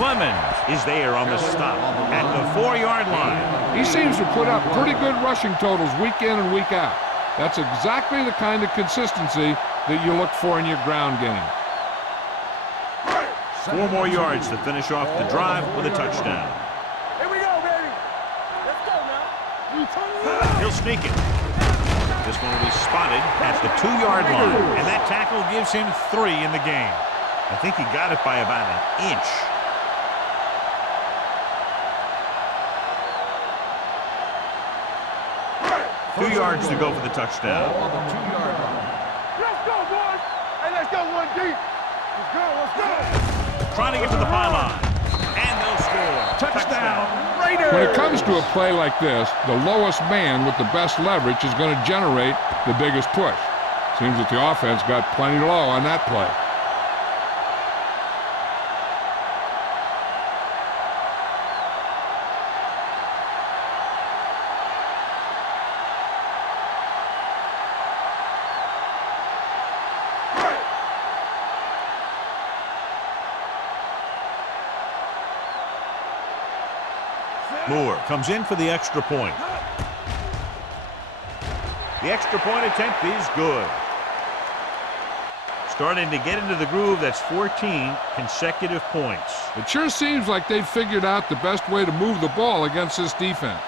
Clemens is there on the stop at the 4-yard line. He seems to put up pretty good rushing totals week in and week out. That's exactly the kind of consistency that you look for in your ground game. 4 more yards to finish off the drive with a touchdown. Here we go, baby. Let's go now. You turn it. He'll sneak it. This one will be spotted at the 2-yard line, and that tackle gives him 3 in the game. I think he got it by about an inch. Two yards to go for the touchdown. Ball on the 2-yard line. Let's go, boys. Hey, let's go one deep. Let's go. Let's go. Trying to get to the pylon. And they'll score. Touchdown, Raiders! When it comes to a play like this, the lowest man with the best leverage is going to generate the biggest push. Seems that the offense got plenty low on that play. Moore comes in for the extra point. The extra point attempt is good. Starting to get into the groove. That's 14 consecutive points. It sure seems like they've figured out the best way to move the ball against this defense.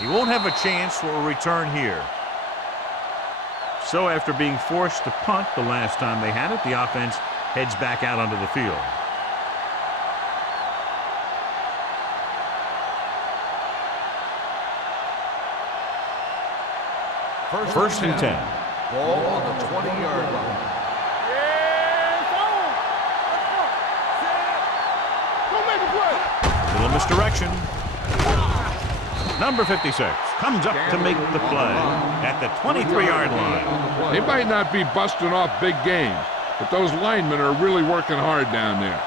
He won't have a chance for a return here. So after being forced to punt the last time they had it, the offense heads back out onto the field. First and 10. Ball on the 20-yard line. Go make a play. Little misdirection. Number 56 comes up to make the play at the 23-yard line. They might not be busting off big games, but those linemen are really working hard down there.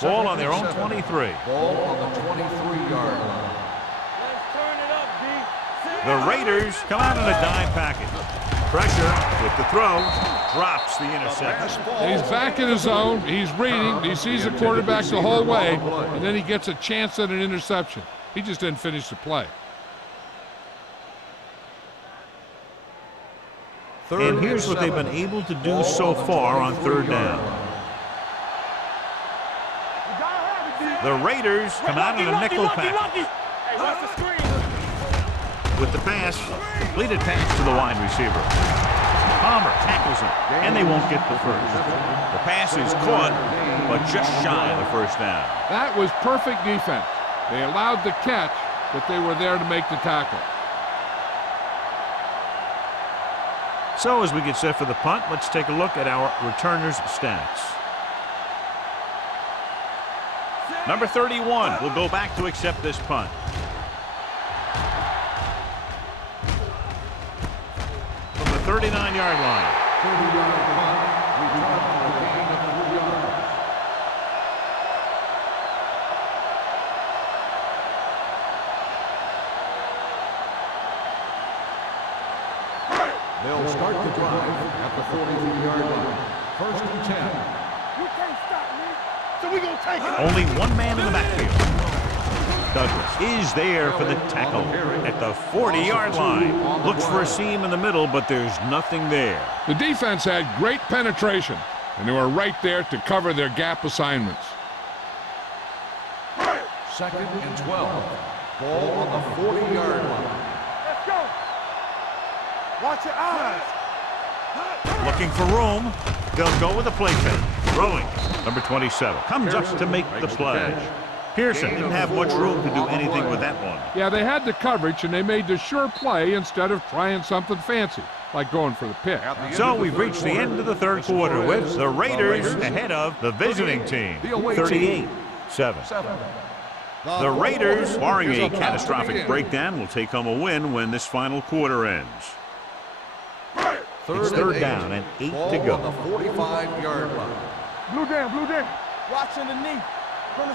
Ball on their own 23. Ball on the 23-yard line. Let's turn it up, D. The Raiders come out in a dime package. Pressure with the throw, drops the interception. He's back in his zone. He's reading. He sees the quarterback the whole way, and then he gets a chance at an interception. He just didn't finish the play. And here's what they've been able to do so far on third down. The Raiders come out in a nickel package. Hey, watch the screen. With the pass, completed pass to the wide receiver. Palmer tackles him, and they won't get the first. The pass is caught, but just shy of the first down. That was perfect defense. They allowed the catch, but they were there to make the tackle. So as we get set for the punt, let's take a look at our returners' stats. Number 31 will go back to accept this punt. From the 39-yard line. 30-yard punt, return for a gain of 3 yards. They'll start the drive at the 43-yard line. 1st and 10. You can't stop me. So we gonna take it. Only one man in the backfield. Douglas is there for the tackle at the 40-yard line. Looks for a seam in the middle, but there's nothing there. The defense had great penetration, and they were right there to cover their gap assignments. 2nd and 12. Ball on the 40-yard line. Let's go. Watch your eyes. Looking for room. They'll go with a play fake. Throwing. Number 27 comes up to make the play. Pearson didn't have much room to do anything with that one. Yeah, they had the coverage, and they made the sure play instead of trying something fancy, like going for the pick. So we've reached the end of the third quarter with the Raiders ahead of the visiting team, 38-7. The Raiders, barring a catastrophic breakdown, will take home a win when this final quarter ends. It's third down and 8 to go. On the 45-yard line. Blue down. Watch underneath.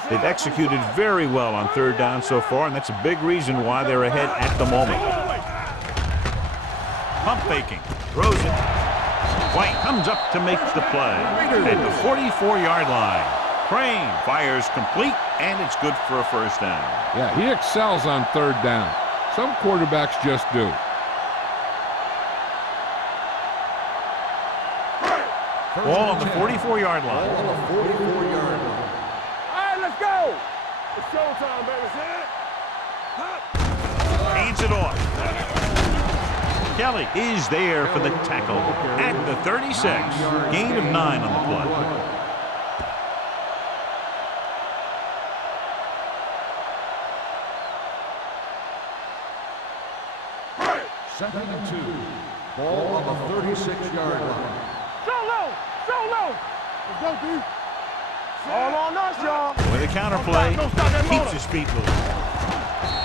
They've executed very well on third down so far, and that's a big reason why they're ahead at the moment. Pump faking, throws it. White comes up to make the play at the 44-yard line. Crane fires complete, and it's good for a first down. Yeah, he excels on third down. Some quarterbacks just do. Ball on the 44-yard line. Ball on the 44-yard line. All right, let's go. It's showtime, baby. Hands it off. Kelly is there for the tackle at the 36. Gain of 9 on the play. Second and 2. Ball on the 36-yard line. So low. Let's go, D. All on us, y'all. With a counterplay, keeps his feet moving.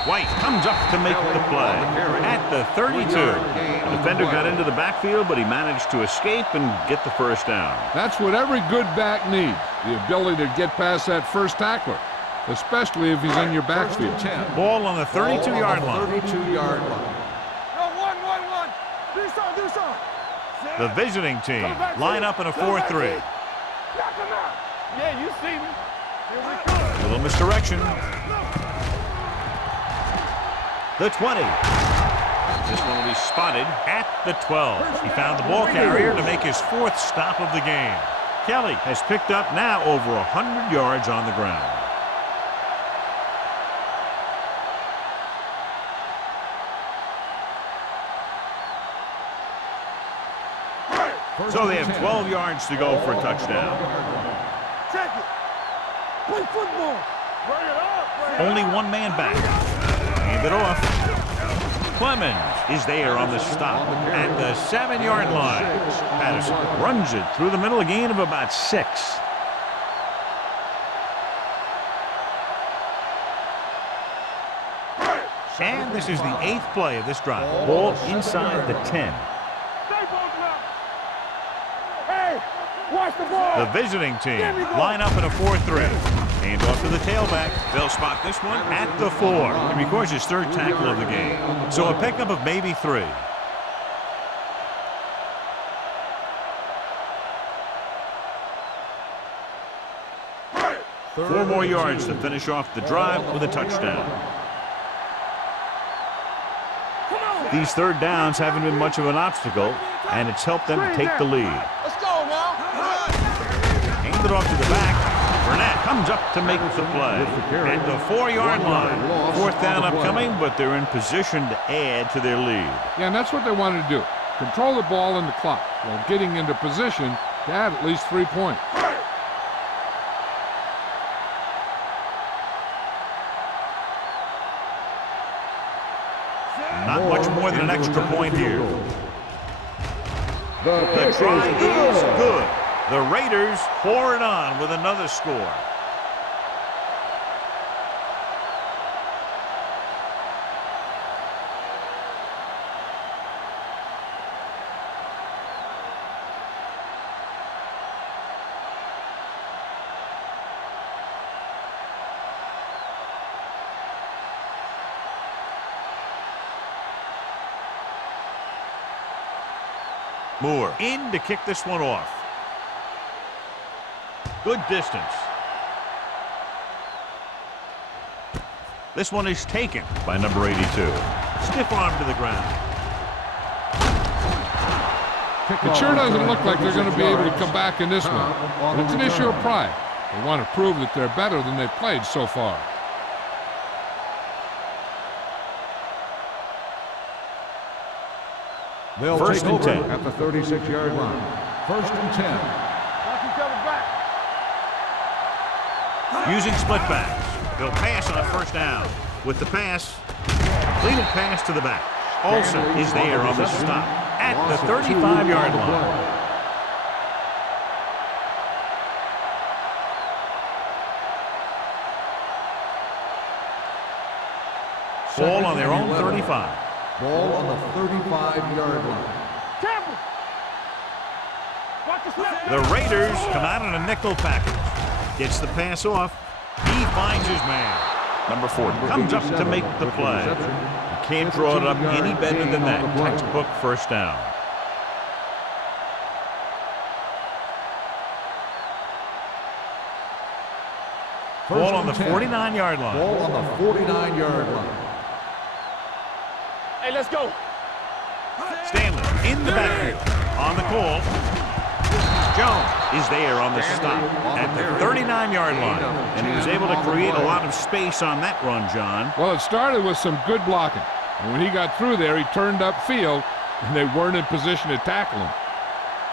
White comes up to make the play at the 32. The defender got into the backfield, but he managed to escape and get the first down. That's what every good back needs, the ability to get past that first tackler, especially if he's in your backfield. Ball on the 32-yard line. 32-yard line. No, one. Do something. The visiting team line up in a 4-3. Knock him out. Yeah, you see me. Here we come. Little misdirection. The 20. This one will be spotted at the 12. He found the ball carrier to make his 4th stop of the game. Kelly has picked up now over 100 yards on the ground. So they have 12 yards to go for a touchdown. Check it. Play football. Bring it up. Only one man back. Hand it off. Clemens is there on the stop at the 7-yard line. Patterson runs it through the middle, a gain of about 6. This is the 8th play of this drive. Ball Ball inside the 10. Hey, watch the ball. The visiting team line up in a 4-3. Hand off to the tailback. They'll spot this one at the 4. It records his 3rd tackle of the game. So a pickup of maybe 3. Four more yards to finish off the drive with a touchdown. These 3rd downs haven't been much of an obstacle, and it's helped them to take the lead. Let's go now. Hand it off to the back. Burnett comes up to make the play at the 4-yard line. 4th down upcoming, but they're in position to add to their lead. Yeah, and that's what they wanted to do. Control the ball and the clock while getting into position to add at least 3 points. Not much more than an extra point here. The try is good. The Raiders pour it on with another score. Moore in to kick this one off. Good distance. This one is taken by number 82. Stiff arm to the ground. It sure doesn't look like they're going to be able to come back in this one. But it's an issue of pride. They want to prove that they're better than they've played so far. They'll First take and over 10. at the 36-yard line. 1st and 10. Watch each other back. Using split backs. They'll pass on 1st down. With the pass, completed pass to the back. Olsen is there on the stop at the 35-yard line. Ball on their own 35. Ball on the 35-yard line. Campbell. Watch the snap. The Raiders come out in a nickel package. Gets the pass off. He finds his man. Number 4 comes up to make the play. You can't draw it up any better than that. Textbook 1st down. Ball on the 49-yard line. Ball on the 49-yard line. Hey, let's go. Stanley in the backfield. On the call. Jones is there on the stop at the 39-yard line. And he was able to create a lot of space on that run, John. Well, it started with some good blocking. And when he got through there, he turned upfield, and they weren't in position to tackle him.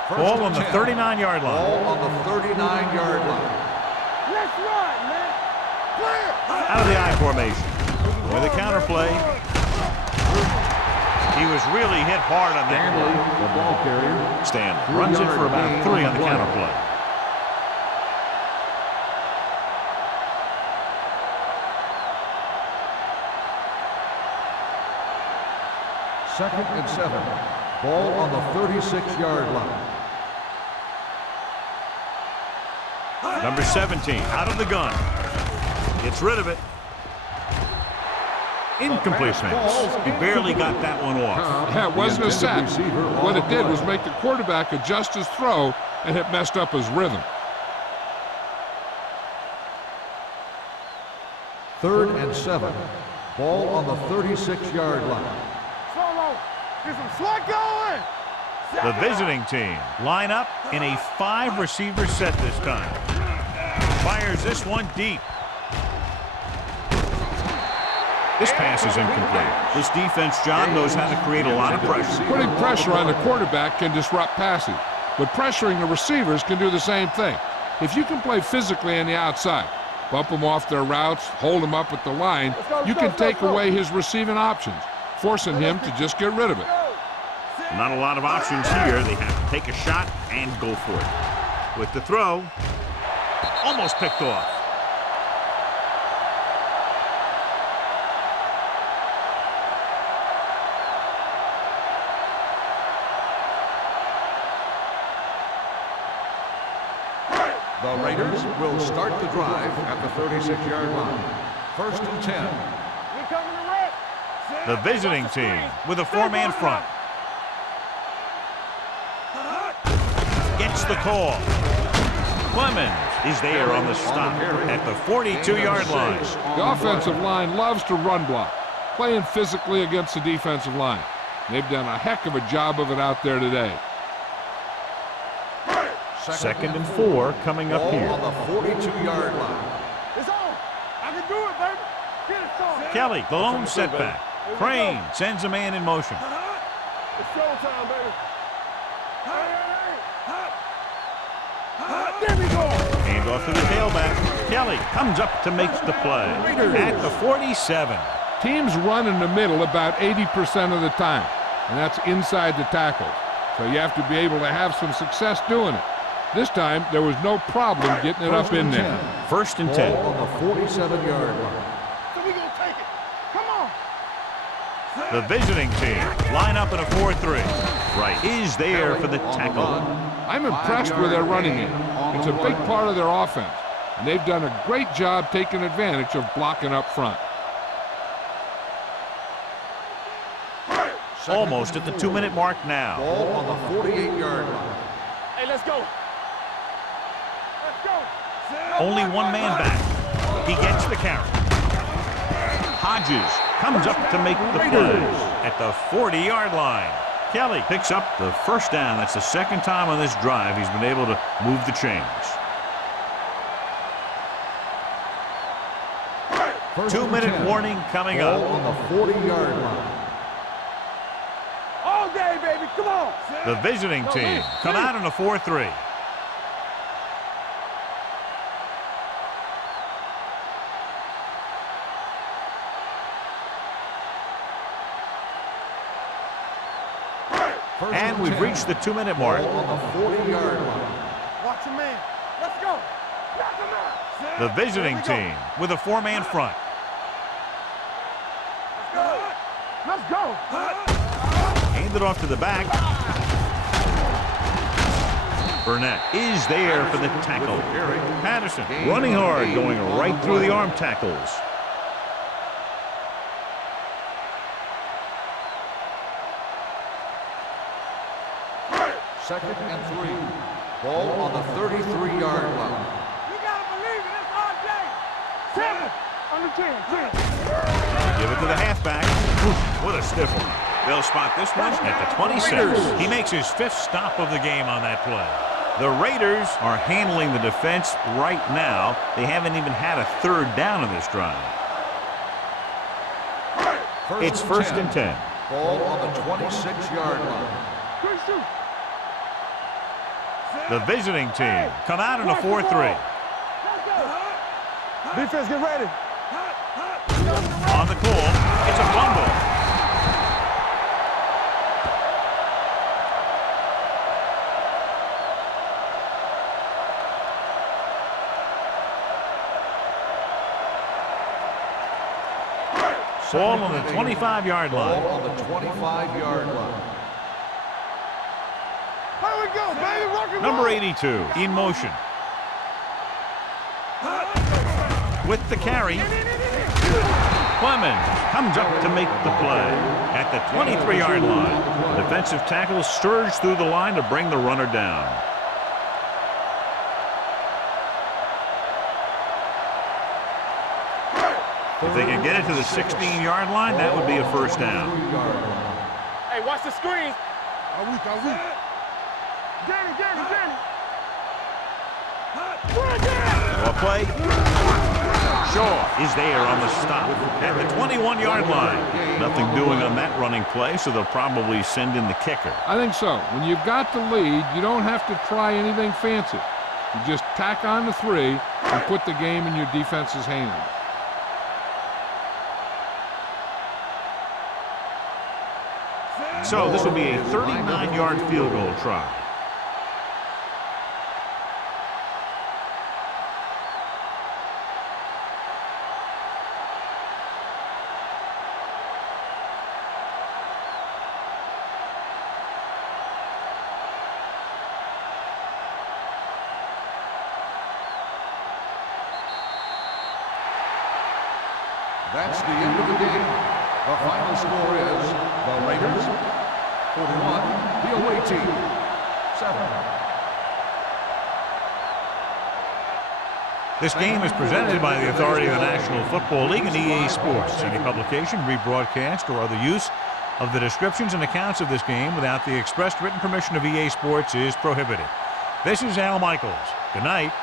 Ball on the 39-yard line. Ball on the 39-yard line. Let's run, man. Clear. Out of the I formation. With a counter play. He was really hit hard on that. Stanley, the ball carrier. Stanley runs it for about 3 on the counter play. Second and 7. Ball on the 36-yard line. Number 17 out of the gun. Gets rid of it. Incomplete pass. He barely got that one off. Yeah, it wasn't a sack. What it did was make the quarterback adjust his throw, and it messed up his rhythm. 3rd and 7. Ball on the 36-yard line. Solo. Get some sweat going. The visiting team line up in a 5-receiver set this time. Fires this one deep. This pass is incomplete. This defense, John, knows how to create a lot of pressure. Putting pressure on the quarterback can disrupt passing, but pressuring the receivers can do the same thing. If you can play physically on the outside, bump them off their routes, hold them up at the line, you can take away his receiving options, forcing him to just get rid of it. Not a lot of options here. They have to take a shot and go for it. With the throw, almost picked off. The Raiders will start the drive at the 36-yard line. 1st and 10. We coming to red. The visiting team with a four-man front. Gets the call. Clemens is there on the stop at the 42-yard line. The offensive line loves to run block, playing physically against the defensive line. They've done a heck of a job of it out there today. 2nd and 4 coming up Ball here. on the 42-yard line. It's on. I can do it, baby. Get it on. Kelly, the lone setback. Crane sends a man in motion. It's showtime, baby. There we go. Hand off to the tailback. Kelly comes up to make the play at the 47. Teams run in the middle about 80% of the time, and that's inside the tackles. So you have to be able to have some success doing it. This time, there was no problem getting it up in there. 1st and 10. Ball on the 47-yard line. So we gonna take it. Come on. The visiting team line up in a 4-3. Right is there for the tackle. I'm impressed with their running game. It's a big part of their offense, and they've done a great job taking advantage of blocking up front. Almost at the 2-minute mark now. Ball on the 48-yard line. Hey, let's go. Let's go. Only one man back. He gets the carry. Hodges comes up to make the play at the 40-yard line. Kelly picks up the first down. That's the second time on this drive he's been able to move the chains. 2-minute warning coming Ball up. on the 40-yard line. All day, baby. Come on. The visiting team come out in a 4-3. And we've reached the 2-minute mark. Ball on the 40-yard line. Watch your man. Let's go. Knock him out. The visiting team with a four-man front. Let's go. Hand it off to the back. Burnett is there for the tackle. Patterson running hard, going right through the arm tackles. Second and 3. Ball on the 33-yard line. You gotta believe it. It's all day. 7. Under 10. 10. Give it to the halfback. Oof, what a stiff one. They'll spot this one at the 26. He makes his 5th stop of the game on that play. The Raiders are handling the defense right now. They haven't even had a 3rd down of this drive. It's 1st and 10. Ball on the 26-yard line. Good shoot. The visiting team come out in a 4-3. Defense, get ready. On the call, it's a fumble. Ball on the 25-yard line. Ball on the 25-yard line. Here we go, baby. Rock and Number roll. 82 in motion. With the carry, Clemens comes up to make the play at the 23-yard line. The defensive tackle surged through the line to bring the runner down. If they can get it to the 16-yard line, that would be a 1st down. Hey, watch the screen. I'm weak. Danny. Well play. Shaw is there on the stop at the 21-yard line. Nothing doing on that running play, so they'll probably send in the kicker. I think so. When you've got the lead, you don't have to try anything fancy. You just tack on the 3 and put the game in your defense's hands. So this will be a 39-yard field goal try. That's the end of the game. The final score is the Raiders 41, the away team 7. This game is presented by the authority of the National Football League and EA Sports. Any publication, rebroadcast, or other use of the descriptions and accounts of this game without the expressed written permission of EA Sports is prohibited. This is Al Michaels. Good night.